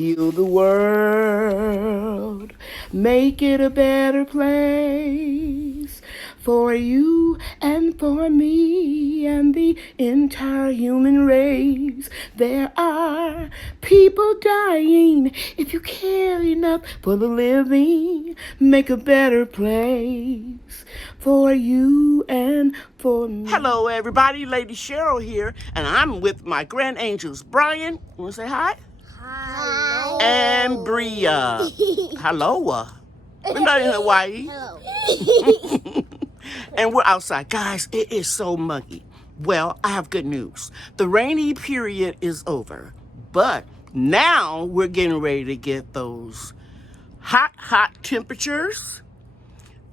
Heal the world, make it a better place for you and for me and the entire human race. There are people dying. If you care enough for the living, make a better place for you and for me. Hello, everybody. Lady Cheryl here, and I'm with my grand angels. Brian, you want to say hi? Hello. And Bria. Hello. We're not in Hawaii. Hello. And we're outside. Guys, it is so muggy. Well, I have good news. The rainy period is over. But now we're getting ready to get those hot temperatures,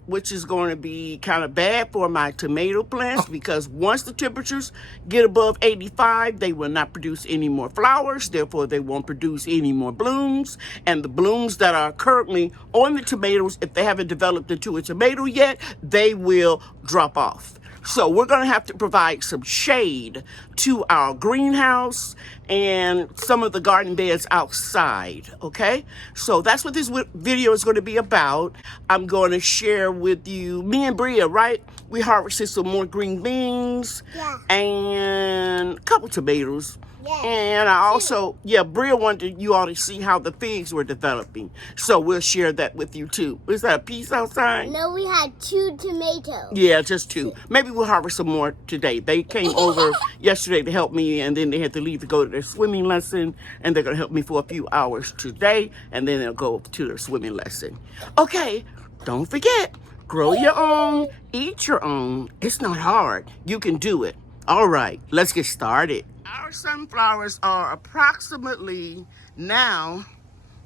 which is going to be kind of bad for my tomato plants because once the temperatures get above 85, they will not produce any more flowers. Therefore, they won't produce any more blooms. And the blooms that are currently on the tomatoes, if they haven't developed into a tomato yet, they will drop off. So we're going to have to provide some shade to our greenhouse and some of the garden beds outside, okay? So that's what this video is going to be about. I'm going to share with you, me and Bria, right? We harvested some more green beans and a couple tomatoes. And I also, Bria wanted you all to see how the figs were developing. So we'll share that with you too. Is that a piece outside? No, we had 2 tomatoes. Yeah, just 2. Maybe we'll harvest some more today. They came over yesterday to help me, and then they had to leave to go to their swimming lesson, and they're going to help me for a few hours today, and then they'll go to their swimming lesson. Okay, don't forget, grow your own, eat your own. It's not hard. You can do it. All right, let's get started. Our sunflowers are approximately, now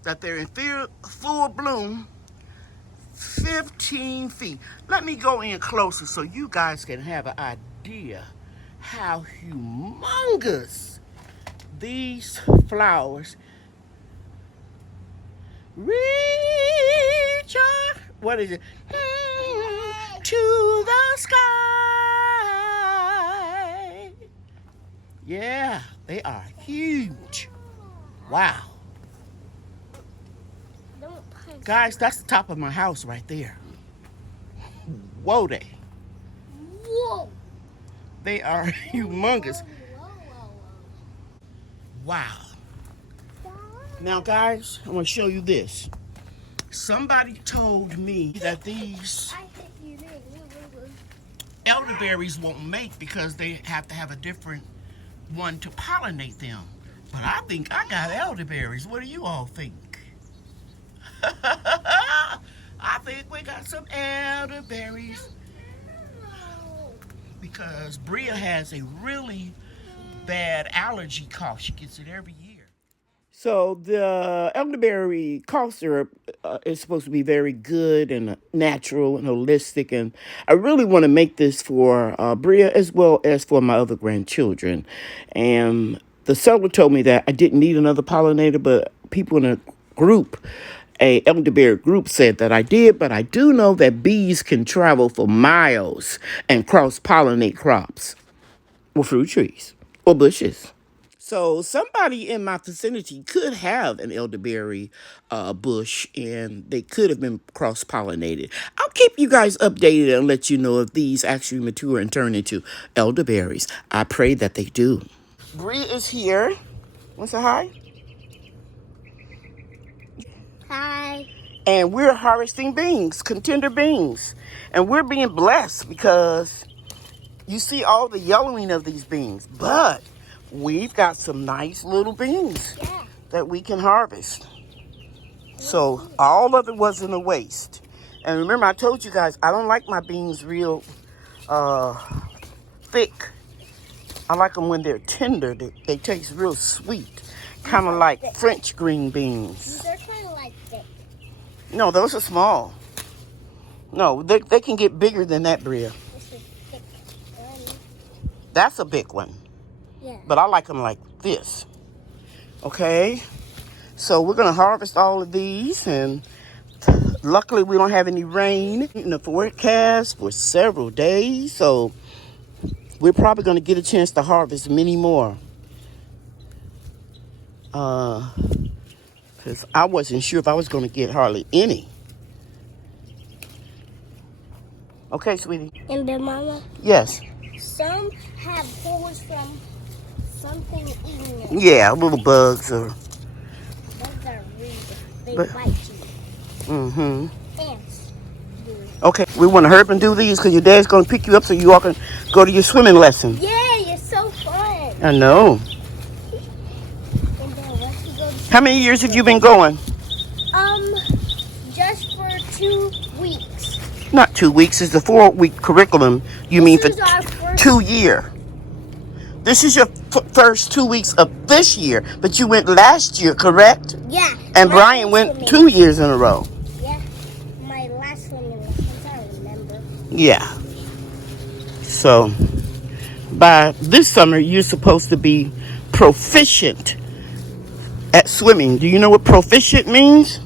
that they're in full bloom, 15 feet. Let me go in closer so you guys can have an idea how humongous these flowers reach up, what is it, to the sky. Yeah, they are huge. Wow. Guys, that's the top of my house right there. Whoa, Whoa. They are humongous. Wow. Now, guys, I want to show you this. Somebody told me that these elderberries won't make because they have to have a different one to pollinate them. But I think I got elderberries. What do you all think? I think we got some elderberries because Bria has a really bad allergy cough. She gets it every year. So the elderberry cough syrup is supposed to be very good and natural and holistic, and I really want to make this for Bria as well as for my other grandchildren. And the seller told me that I didn't need another pollinator, but people in a elderberry group said that I did, but I do know that bees can travel for miles and cross-pollinate crops or fruit trees or bushes. So somebody in my vicinity could have an elderberry bush, and they could have been cross-pollinated. I'll keep you guys updated and let you know if these actually mature and turn into elderberries. I pray that they do. Bria is here. Want to say hi? Hi. And we're harvesting beans, contender beans. And we're being blessed because you see all the yellowing of these beans. But we've got some nice little beans that we can harvest. So all of it wasn't a waste. And remember, I told you guys, I don't like my beans real thick. I like them when they're tender. They taste real sweet. Kind of like French green beans. They're kind of like thick. No, those are small. No, they can get bigger than that, Bria. This is thick. That's a big one. Yeah. But I like them like this. Okay? So we're going to harvest all of these, and luckily we don't have any rain in the forecast for several days. So we're probably going to get a chance to harvest many more Because I wasn't sure if I was going to get hardly any. Okay, sweetie. And then, Mama, Yes. some have holes from something eating it. Yeah, little bugs or... Those are really, they But- bite you. Mm-hmm. Ants do. Okay, we want to hurry up and do these because your dad's going to pick you up so you all can go to your swimming lesson. Yeah, it's so fun. I know. And then once you go to How many years have you been going? just for 2 weeks. Not 2 weeks. It's a 4-week curriculum. You mean for This is our first 2 years. This is your first 2 weeks of this year, but you went last year, correct? Yeah. And my Brian first went swimming. 2 years in a row. Yeah. My last swimming lessons, I remember. Yeah. So, by this summer, you're supposed to be proficient at swimming. Do you know what proficient means?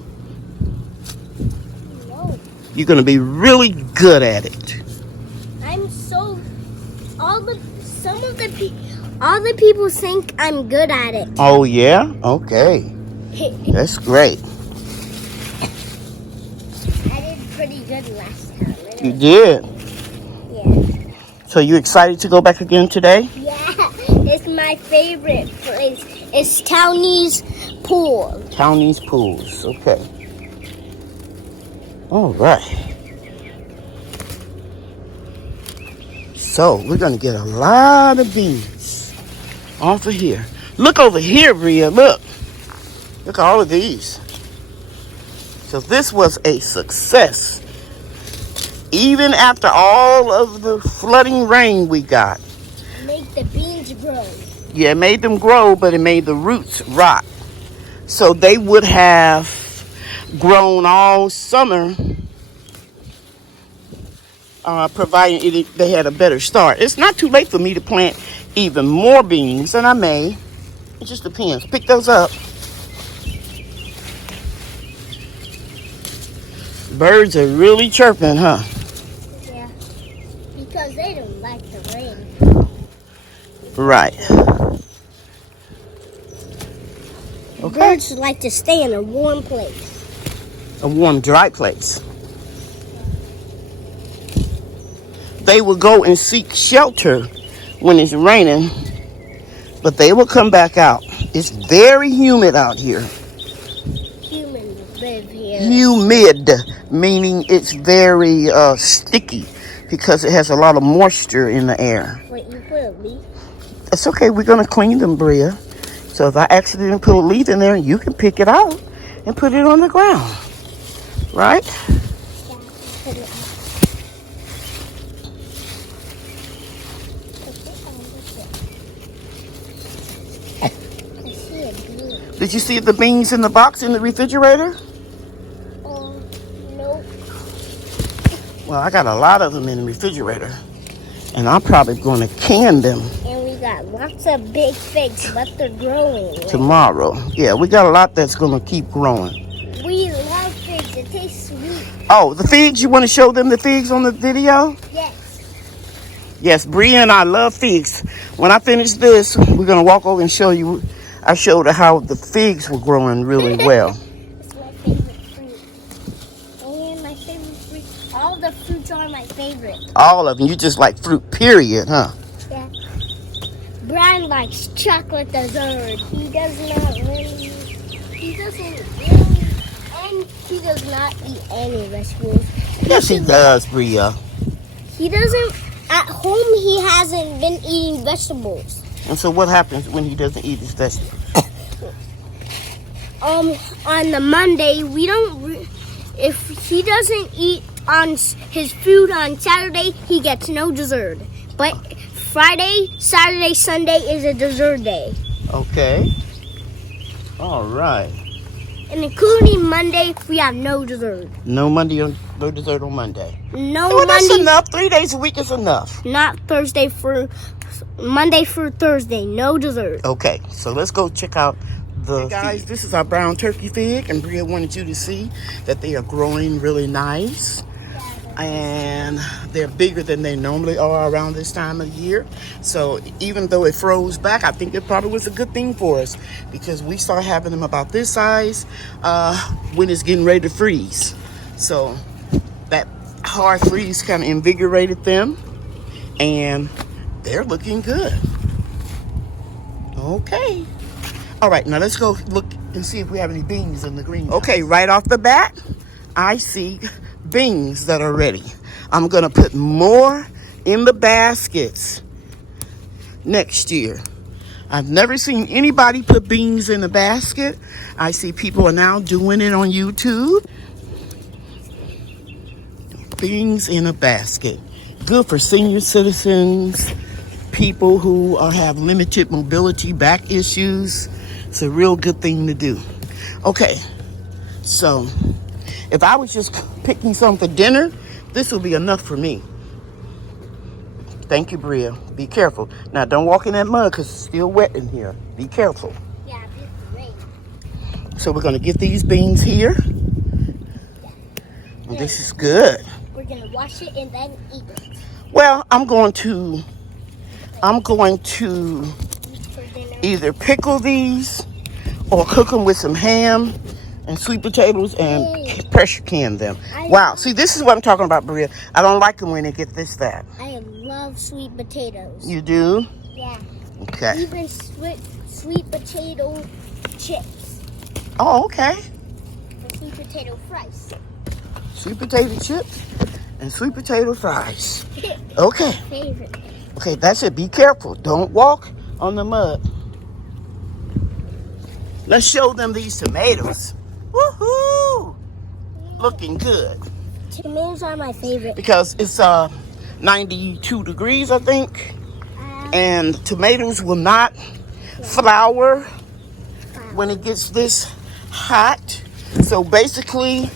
No. You're going to be really good at it. I'm so all the people think I'm good at it. Oh, yeah? Okay. That's great. I did pretty good last time. You did. Yeah. So you excited to go back again today? Yeah. It's my favorite place. It's Townie's pool. Townie's pools. Okay. All right. So we're going to get a lot of bees off of here. Look over here, Bria. Look. Look at all of these. So this was a success. Even after all of the flooding rain we got. Make the beans grow. Yeah, it made them grow, but it made the roots rot. So they would have grown all summer, providing they had a better start. It's not too late for me to plant even more beans, and I may. It just depends. Pick those up. Birds are really chirping, huh? Yeah. Because they don't like the rain. Right. Okay. Birds like to stay in a warm place. A warm, dry place. They will go and seek shelter when it's raining, but they will come back out. It's very humid out here. Humans live here. Humid, meaning it's very sticky because it has a lot of moisture in the air. Wait, you put a leaf? It's okay. We're going to clean them, Bria. So if I accidentally put a leaf in there, you can pick it out and put it on the ground. Right? Yeah, put it I see a bean. Did you see the beans in the box in the refrigerator? Oh, nope. Well, I got a lot of them in the refrigerator. And I'm probably going to can them And we got lots of big figs, but they're growing. Right? tomorrow. Yeah, we got a lot that's going to keep growing. We love figs. It tastes sweet. Oh, the figs? You want to show them the figs on the video? Yes. Yes, Bria and I love figs. When I finish this, we're going to walk over and show you. I showed her how the figs were growing really well. It's my favorite fruit. And my favorite fruit. All the fruits are my favorite. All of them. You just like fruit, period, huh? Yeah. Brian likes chocolate dessert. He does not really. He doesn't really. And he does not eat any vegetables. Yes, he does, Bria. He doesn't. At home, he hasn't been eating vegetables. And so what happens when he doesn't eat his vegetables? On the Monday, we don't. If he doesn't eat on his food on Saturday, he gets no dessert. But Friday, Saturday, Sunday is a dessert day. Okay. All right. And including Monday, we have no dessert. No dessert on Monday. No Well, that's Monday, enough. 3 days a week is enough. not Thursday for Monday for Thursday, no dessert. Okay, so let's go check out the hey guys, this is our brown turkey fig, and Bria wanted you to see that they are growing really nice. Yeah, and they're bigger than they normally are around this time of year. So even though it froze back, I think it probably was a good thing for us, because we start having them about this size when it's getting ready to freeze. So that hard freeze kind of invigorated them, and they're looking good. Okay. All right, now let's go look and see if we have any beans in the greenhouse. Okay, right off the bat, I see beans that are ready. I'm gonna put more in the baskets next year. I've never seen anybody put beans in a basket. I see people are now doing it on YouTube. Beans in a basket. Good for senior citizens, people who have limited mobility, back issues. It's a real good thing to do. Okay, so if I was just picking some for dinner, this will be enough for me. Thank you, Bria. Be careful. Now, don't walk in that mud because it's still wet in here. Be careful. Yeah, it's rain. So we're going to get these beans here. And this is good. We're going to wash it and then eat it. Well, I'm going to either pickle these or cook them with some ham and sweet potatoes and pressure can them. Wow, see, this is what I'm talking about, Bria. I don't like them when they get this fat. I love sweet potatoes. You do? Yeah. Okay. Even sweet potato chips. Oh, okay. And sweet potato fries. Sweet potato chips and sweet potato fries. Okay. Favorite. Okay, that's it. Be careful. Don't walk on the mud. Let's show them these tomatoes. Woohoo! Looking good. Tomatoes are my favorite. Because it's 92 degrees, I think. And tomatoes will not flower when it gets this hot. So basically,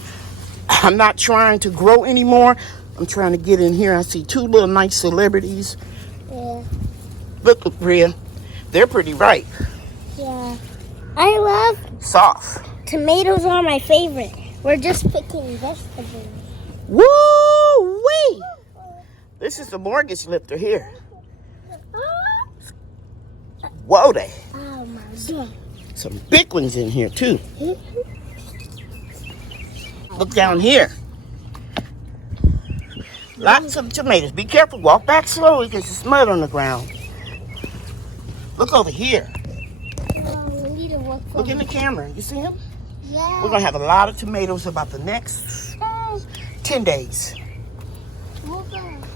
I'm not trying to grow anymore. I'm trying to get in here. I see two little nice celebrities. Yeah. Look, Bria. They're pretty ripe. Yeah. I love Soft. tomatoes are my favorite. We're just picking vegetables. Woo-wee! This is the mortgage lifter here. Whoa, they. Oh my God. Some big ones in here, too. Look down here. Lots of tomatoes. Be careful. Walk back slowly because there's mud on the ground. Look over here. We need to walk Look in the camera. You see him? Yeah. We're going to have a lot of tomatoes about the next 10 days.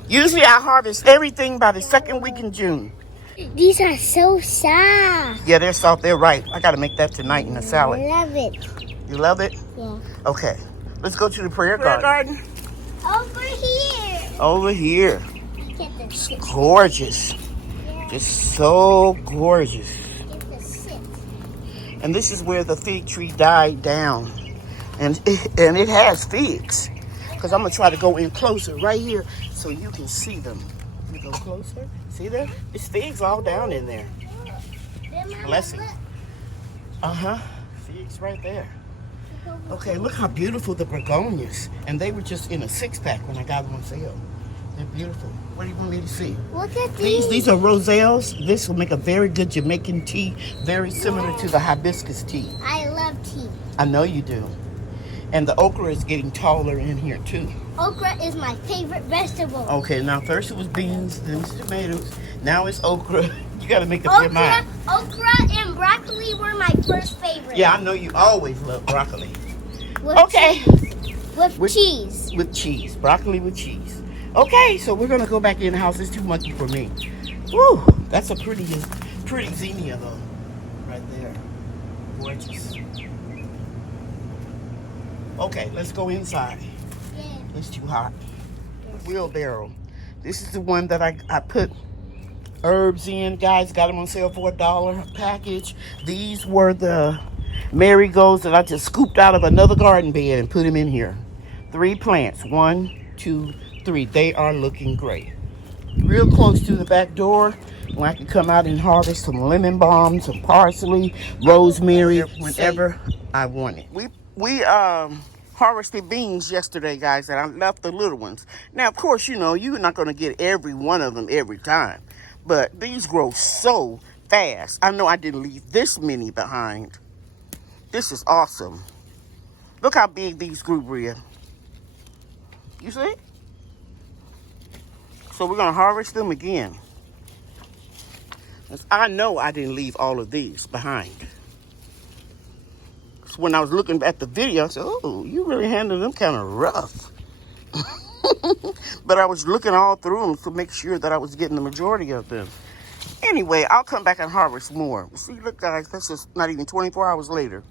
Usually I harvest everything by the second week in June. These are so soft. Yeah, they're soft. They're ripe. I got to make that tonight in a salad. I love it. You love it? Yeah. Okay. Let's go to the prayer garden. Over here. Over here. Get the sit. Gorgeous. Yeah. Just so gorgeous. Get the sit. And this is where the fig tree died down. And it has figs. Because I'm going to try to go in closer right here so you can see them. Let me go closer. See there? It's figs all down in there. Blessing. Uh-huh. Figs right there. Okay, look how beautiful the begonias. And they were just in a 6-pack when I got them on sale. They're beautiful. What do you want me to see? Look at these. These are roselles. This will make a very good Jamaican tea, very similar to the hibiscus tea. I love tea. I know you do. And the okra is getting taller in here too. Okra is my favorite vegetable. Okay, now first it was beans, then it's tomatoes. Now it's okra. You gotta make up your mind. Okra and broccoli were my first favorite. Yeah, I know you always love broccoli. With Okay. cheese. With cheese. With cheese. Broccoli with cheese. Okay, so we're gonna go back in the house. It's too much for me. Woo! That's a pretty zinnia though. Right there. Gorgeous. Okay, let's go inside. Yeah. It's too hot. Wheelbarrow. This is the one that I put herbs in. Guys, got them on sale for $1 a package. These were the marigolds that I just scooped out of another garden bed and put them in here. 3 plants. 1, 2, 3. They are looking great. Real close to the back door where I can come out and harvest some lemon balm, some parsley, rosemary, whenever I want it. We harvested beans yesterday, guys, and I left the little ones. Now, of course, you know, you're not going to get every one of them every time. But these grow so fast. I know I didn't leave this many behind. This is awesome. Look how big these grew, Bria. You see? So we're going to harvest them again. I know I didn't leave all of these behind. So when I was looking at the video, I said, oh, you really handled them kind of rough. But I was looking all through them to make sure that I was getting the majority of them. Anyway, I'll come back and harvest more. See, look, guys, that's just not even 24 hours later.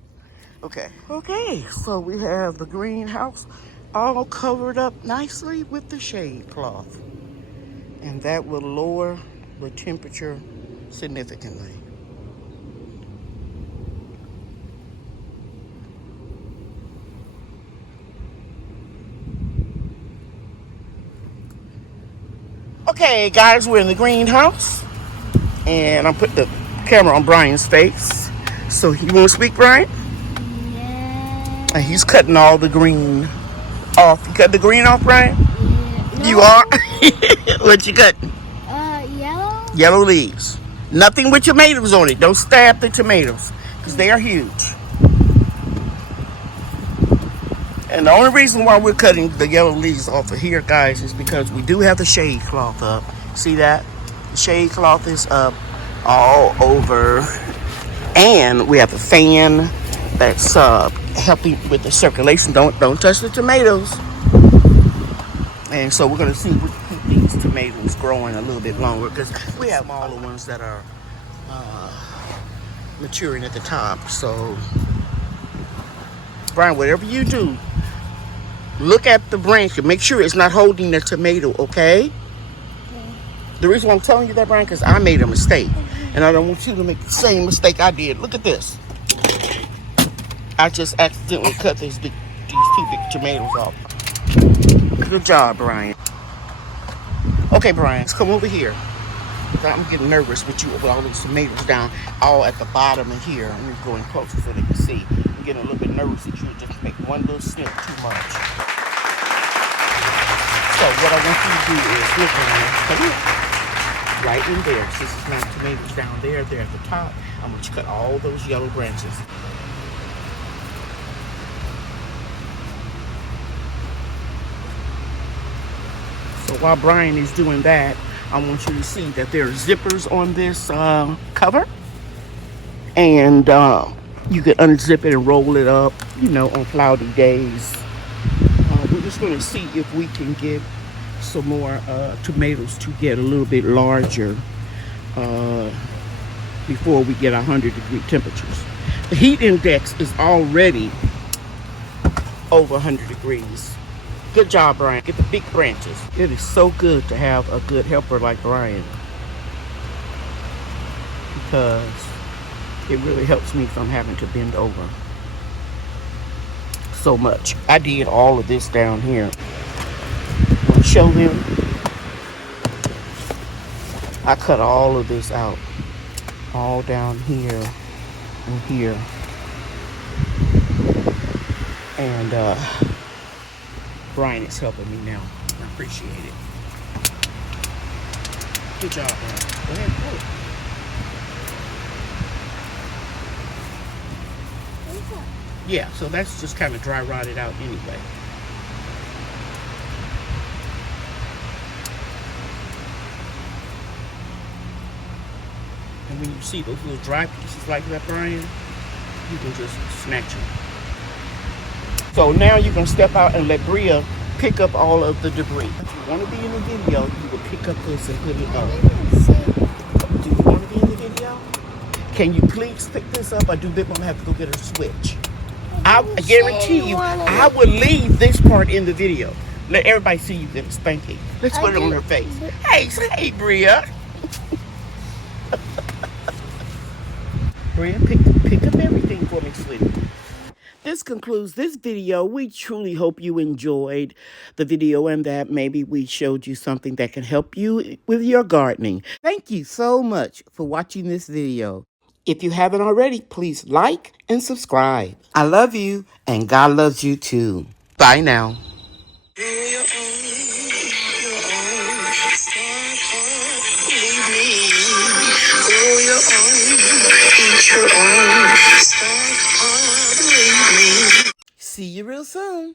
Okay, so we have the greenhouse all covered up nicely with the shade cloth. And that will lower the temperature significantly. Okay, guys, we're in the greenhouse. And I'm putting the camera on Brian's face. So you want to speak, Brian? Yeah. And he's cutting all the green off. You cut the green off, Brian? Yeah. No. You are? What you cutting? Yellow. Yellow leaves. Nothing with tomatoes on it. Don't stab the tomatoes because they are huge. And the only reason why we're cutting the yellow leaves off of here, guys, is because we do have the shade cloth up. See that? The shade cloth is up all over. And we have a fan that's helping with the circulation. Don't touch the tomatoes. And so we're going to see if we can keep these tomatoes growing a little bit longer because we have all the ones that are maturing at the top. So, Brian, whatever you do, look at the branch and make sure it's not holding the tomato, okay? The reason why I'm telling you that, Brian, because I made a mistake. And I don't want you to make the same mistake I did. Look at this. I just accidentally cut these two big tomatoes off. Good job, Brian. Okay, Brian, come over here. I'm getting nervous with you with all these tomatoes down all at the bottom of here. I'm just going closer so they can see. I'm getting a little bit nervous that you just make one little snip too much. So what I want you to do is, look, Brian, come here. Right in there. This is not tomatoes down there. They're at the top. I'm going to cut all those yellow branches. So while Brian is doing that, I want you to see that there are zippers on this cover. And you can unzip it and roll it up, you know, on cloudy days. We're just going to see if we can get some more tomatoes to get a little bit larger before we get 100-degree temperatures. The heat index is already over 100 degrees. Good job, Brian. Get the big branches. It is so good to have a good helper like Brian because it really helps me from having to bend over so much. I did all of this down here. I'll show them. I cut all of this out. All down here and here. And Brian is helping me now. I appreciate it. Good job, Brian. Go ahead, pull it. Yeah, so that's just kind of dry rotted out anyway. And when you see those little dry pieces like that, Brian, you can just snatch them. So now you can step out and let Bria pick up all of the debris. If you want to be in the video, you will pick up this and put it up. Do you want to be in the video? Can you please pick this up, or do Big Mom have to go get her switch? I guarantee you, I will leave this part in the video. Let everybody see you get a spanking. Let's put it on her face. Hey, say hey, Bria. Bria, pick up everything for me, sweetie. This concludes this video. We truly hope you enjoyed the video and that maybe we showed you something that can help you with your gardening. Thank you so much for watching this video. If you haven't already, please like and subscribe. I love you, and God loves you too. Bye now. See you real soon.